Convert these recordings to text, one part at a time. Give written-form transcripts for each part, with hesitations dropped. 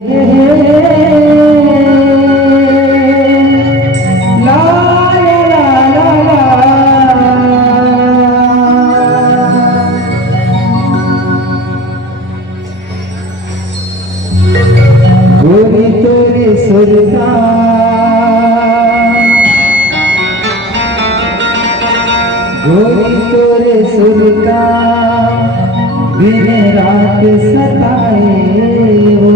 गोरी तोरे सुरता दिन रात सताए हो।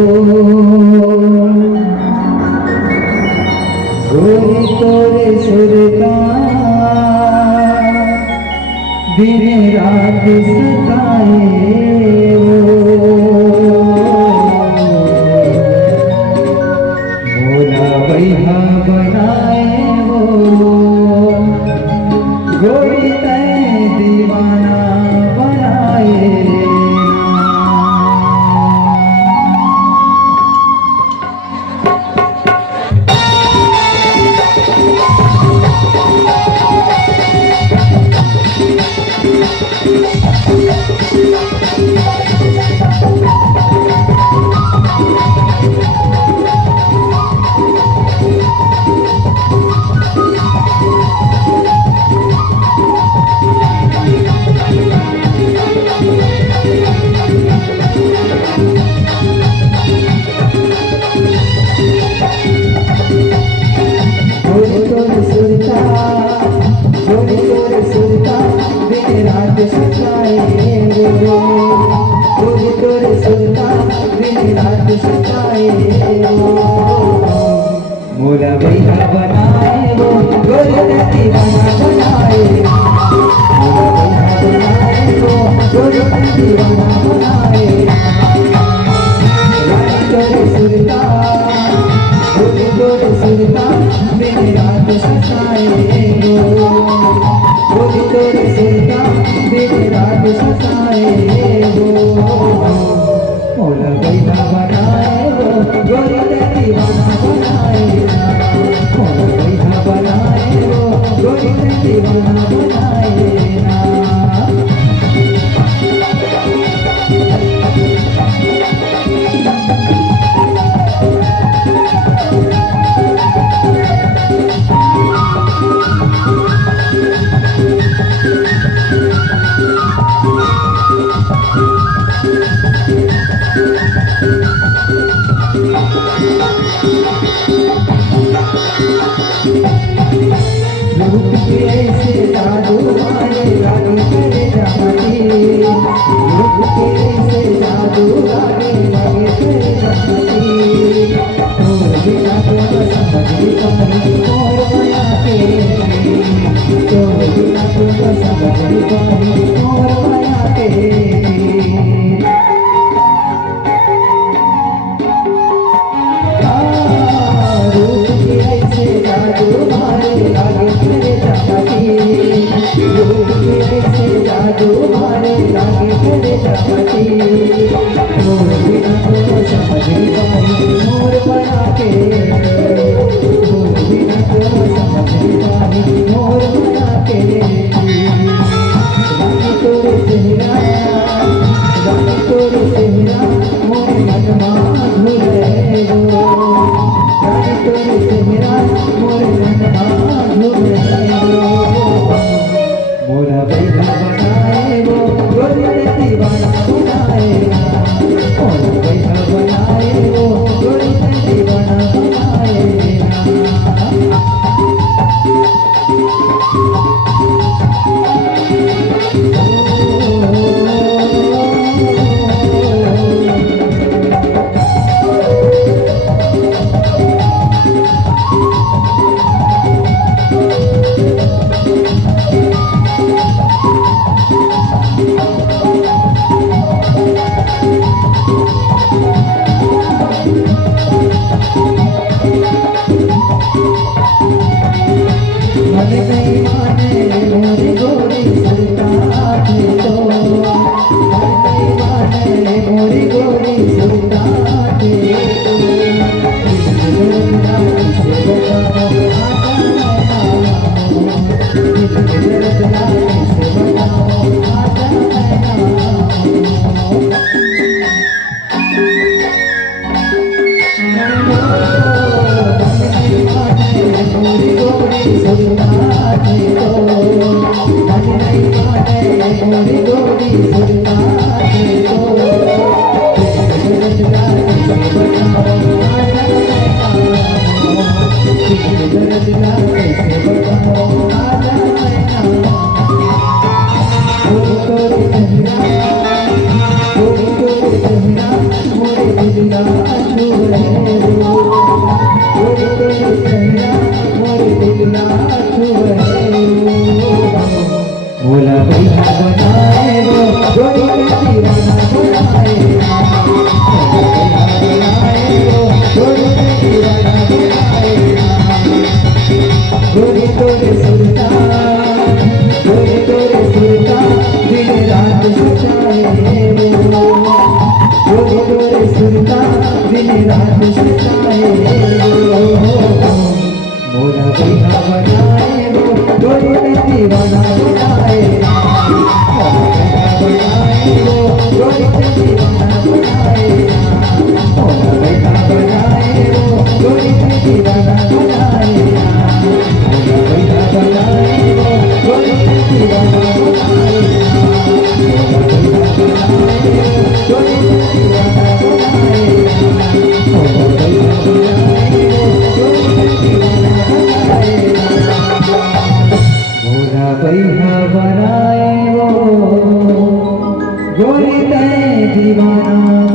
गोरी तोरे सुरता दिन रात सताए हो। मोरा बैहा बनाए हो। गोरी तय दीवाना बनाए। मोरा बैहा बनाए वो गोरी दीवाना बनाए। मोरा बैहा बनाए वो गोरी दीवाना बनाए। रानी तोरे सुरता गोरी तोरे सुरता दिन रात सताए हो। गोरी तोरे सुरता दिन रात सताए हो। मोरा बैहा बनाए वो गोरी दीवाना बनाए। मोरा बैहा बनाए वो गोरी दीवाना बनाए ना। रूप के ऐसे जादू मारे लागे तेरे जाती। रूप के ऐसे जादू लागे तेरे जाती। तोर बिना तो समझ पानी मोर माया के। तोर बिना तो समझ पानी मोर माया के। रूप के ऐसे जादू मारे लागे तेरे जाती। रूप के ऐसे जादू मारे लागे तेरे जाती। मोर बिना तो समझ पानी मोर माया के। मोर बिना तो समझ पानी मोर माया के। रानी तोरे चेहरा रानी तोरे चेहरा मोर मनवा घुरे हो। रानी तोरे चेहरा मोर मनवा घुरे हो। मोरा बैहा बनाए वो गोरी दीवाना बनाए। मोरा बैहा बनाए वो गोरी दीवाना बनाए ना। सुल्तान तो मन नहीं माने मोरी गोरी सुल्तान तो भोला भैया बनाए वो गोरी में दीवाना बनाए बनाए वो गोरी में दीवाना बनाए गोरी तोरे सुल्तान दिन रात सजाए गोरी तोरे सुल्तान दिन रात सजाए मोरा भैया बनाए वो गोरी में दीवाना बनाए वो गोरी में दीवाना बनाए मोरा भैया बनाए वो गोरी में दीवाना बनाए मोरा भैया बनाए वो गोरी में दीवाना बनाए मोरा भैया बनाए वो गोरी में दीवाना बनाए मोरा भैया बनाए वो गोरी में दीवाना बनाए भोला भैया बनाए वो गोरी में दीवाना